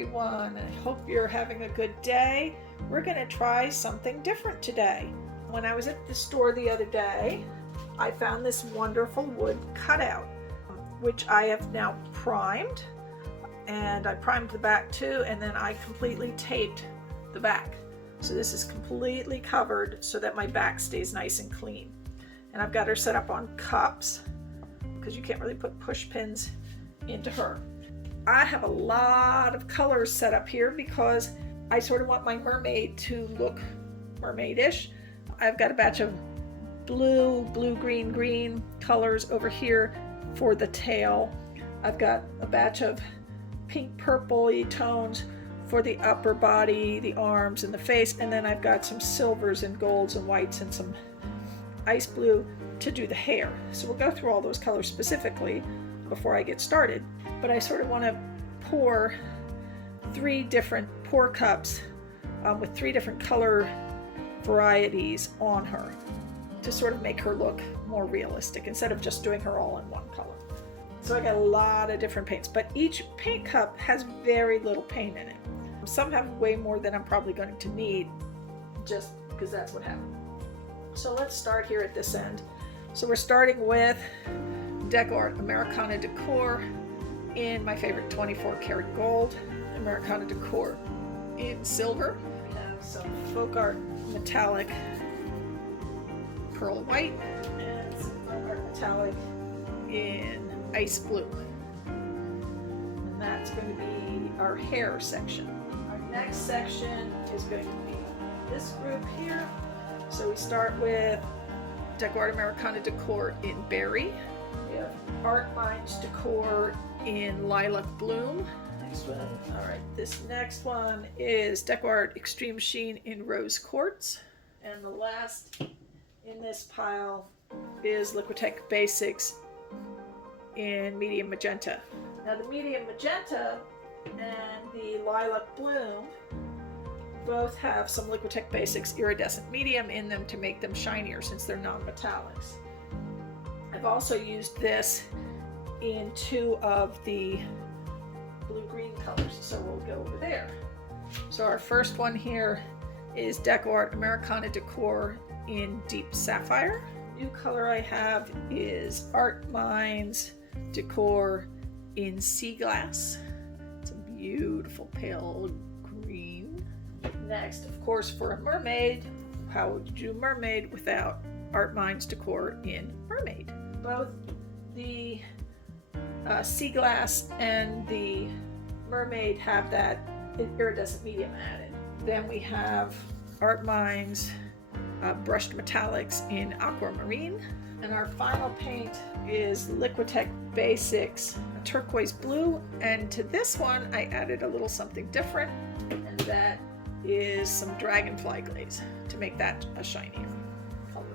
everyone. I hope you're having a good day. We're going to try something different today. When I was at the store the other day, I found this wonderful wood cutout, which I have now primed. And I primed the back too, and then I completely taped the back. So this is completely covered so that my back stays nice and clean. And I've got her set up on cups because you can't really put push pins into her. I have a lot of colors set up here because I sort of want my mermaid to look mermaidish. I've got a batch of blue, green, green colors over here for the tail. I've got a batch of pink, purple-y tones for the upper body, the arms, and the face. And then I've got some silvers and golds and whites and some ice blue to do the hair. So we'll go through all those colors specifically before I get started. But I sort of want to pour 3 different pour cups with 3 different color varieties on her to sort of make her look more realistic instead of just doing her all in one color. So I got a lot of different paints, but each paint cup has very little paint in it. Some have way more than I'm probably going to need just because that's what happened. So let's start here at this end. So we're starting with Decor, Americana Decor in my favorite 24 karat gold, Americana Decor in silver. We have some folk art metallic pearl white and some folk art metallic in ice blue. And that's going to be our hair section. Our next section is going to be this group here. So we start with Decor Americana Decor in berry. We have Art Minds Decor in lilac bloom. Next one. All right, this next one is Decor Extreme Sheen in rose quartz. And the last in this pile is Liquitex Basics in medium magenta. Now the medium magenta and the lilac bloom both have some Liquitex Basics Iridescent medium in them to make them shinier since they're non-metallics. I've also used this in 2 of the blue-green colors, so we'll go over there. So our first one here is Decor Americana Decor in deep sapphire. New color I have is Art Minds Decor in sea glass. It's a beautiful pale green. Next, of course, for a mermaid, how would you do mermaid without Art Minds Decor in mermaid? Both the sea glass and the mermaid have that iridescent medium added. Then we have Art Minds brushed metallics in aquamarine. And our final paint is Liquitex Basics turquoise blue. And to this one, I added a little something different, and that is some dragonfly glaze to make that a shinier color.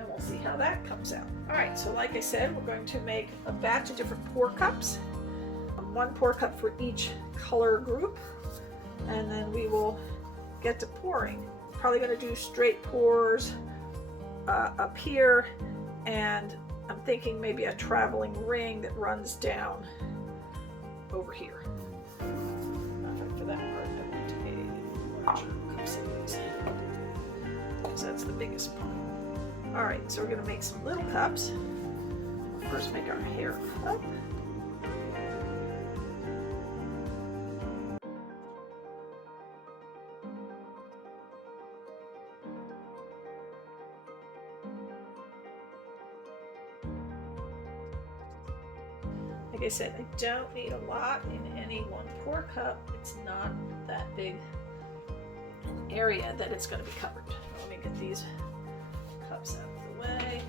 And we'll see how that comes out. All right, so like I said, we're going to make a batch of different pour cups. 1 pour cup for each color group. And then we will get to pouring. Probably going to do straight pours up here, and I'm thinking maybe a traveling ring that runs down over here. For that part, I want a larger cup size because that's the biggest part. All right, so we're going to make some little cups. We'll first make our hair cup. Like I said, I don't need a lot in any one pour cup. It's not that big an area that it's going to be covered. Let me get these cups out of the way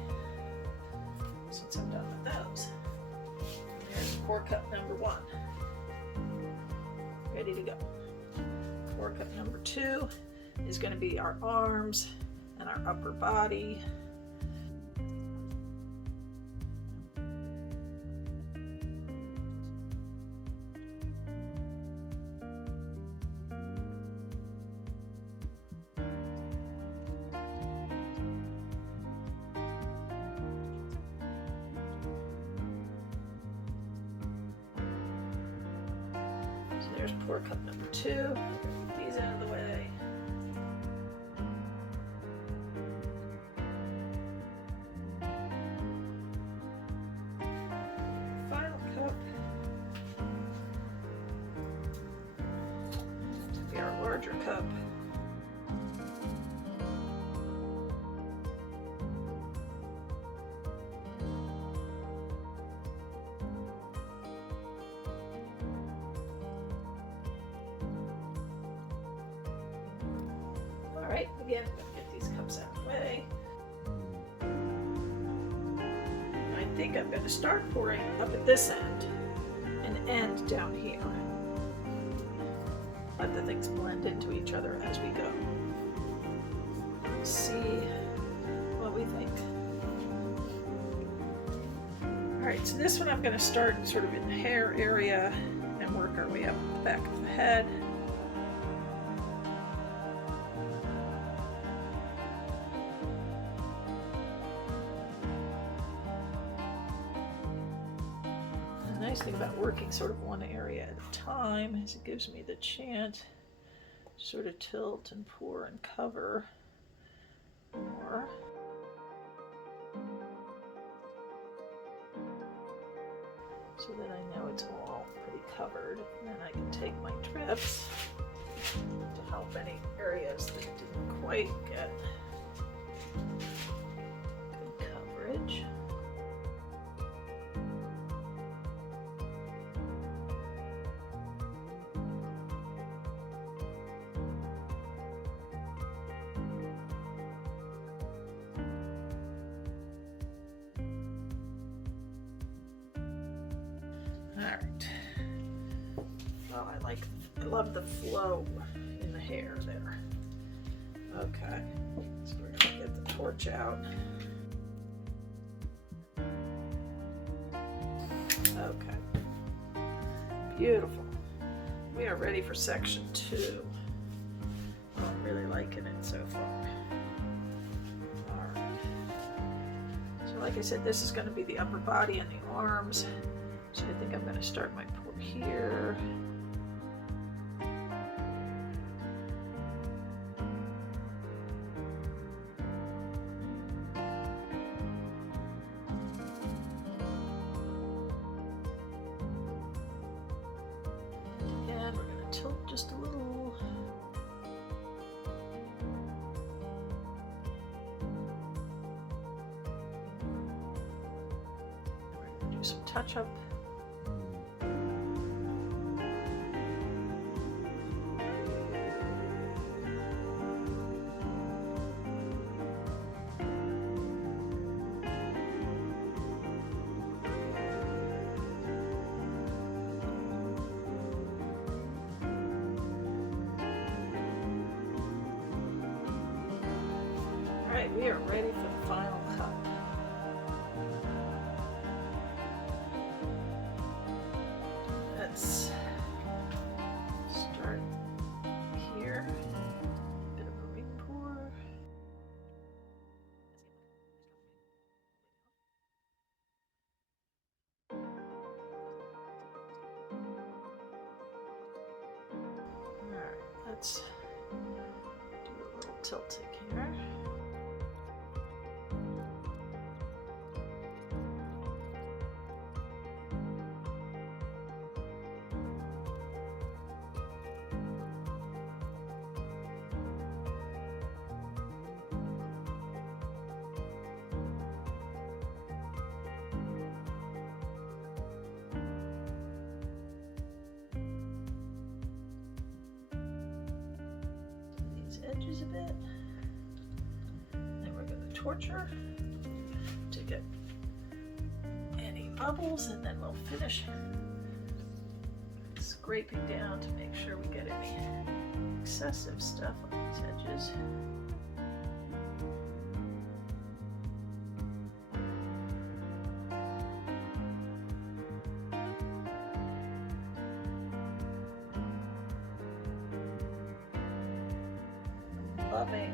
since I'm done with those. And there's pour cup number 1. Ready to go. Pour cup number 2 is going to be our arms and our upper body. there's pour cup number 2. These out of the way. Final cup. This will be our larger cup. Alright, again, I'm going to get these cups out of the way. I think I'm going to start pouring up at this end and end down here. Let the things blend into each other as we go. See what we think. Alright, so this one I'm going to start sort of in the hair area and work our way up the back of the head. The nice thing about working sort of one area at a time is it gives me the chance to sort of tilt and pour and cover more. So that I know it's all pretty covered, and then I can take my drips to help any areas that didn't quite get good coverage. Alright. Well, I love the flow in the hair there. Okay. So we're gonna get the torch out. Okay. Beautiful. We are ready for section 2. I'm really liking it so far. Alright. So like I said, this is going to be the upper body and the arms. So I think I'm going to start my pour here. And we're going to tilt just a little. We're going to do some touch-up. Alright, we are ready for the final cut. Let's start here. Bit of a ring pour. Alright, let's do a little tilting here. Edges a bit. Then we're going to torch her to get any bubbles, and then we'll finish scraping down to make sure we get any excessive stuff on these edges. Loving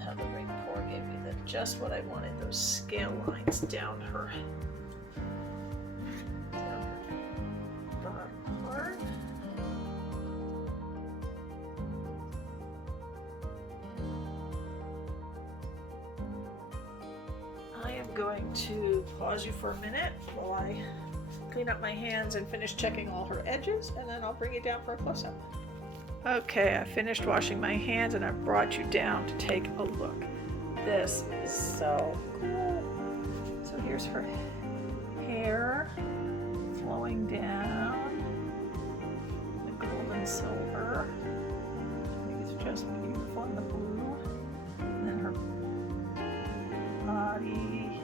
how the ring pour gave me just what I wanted, those scale lines down her bottom part. going to pause you for a minute while I clean up my hands and finish checking all her edges, and then I'll bring you down for a close-up. Okay, I finished washing my hands and I brought you down to take a look. This is so cool. So here's her hair flowing down, the gold and silver. I think it's just beautiful in the blue. And then her body,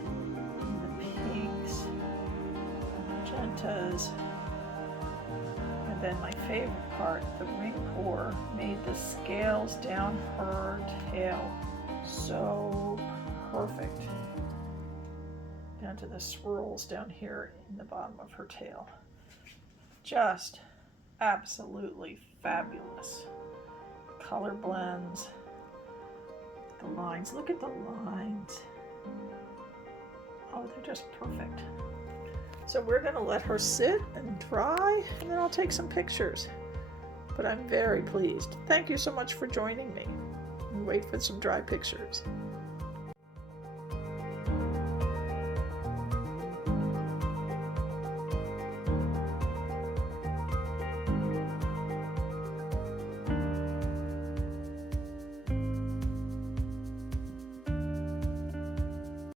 and the pinks, the magentas. And then my favorite part, the ring pour made the scales down her tail so perfect. Down to the swirls down here in the bottom of her tail. Just absolutely fabulous. Color blends, the lines, look at the lines. Oh, they're just perfect. So we're gonna let her sit and dry, and then I'll take some pictures. But I'm very pleased. Thank you so much for joining me. And wait for some dry pictures.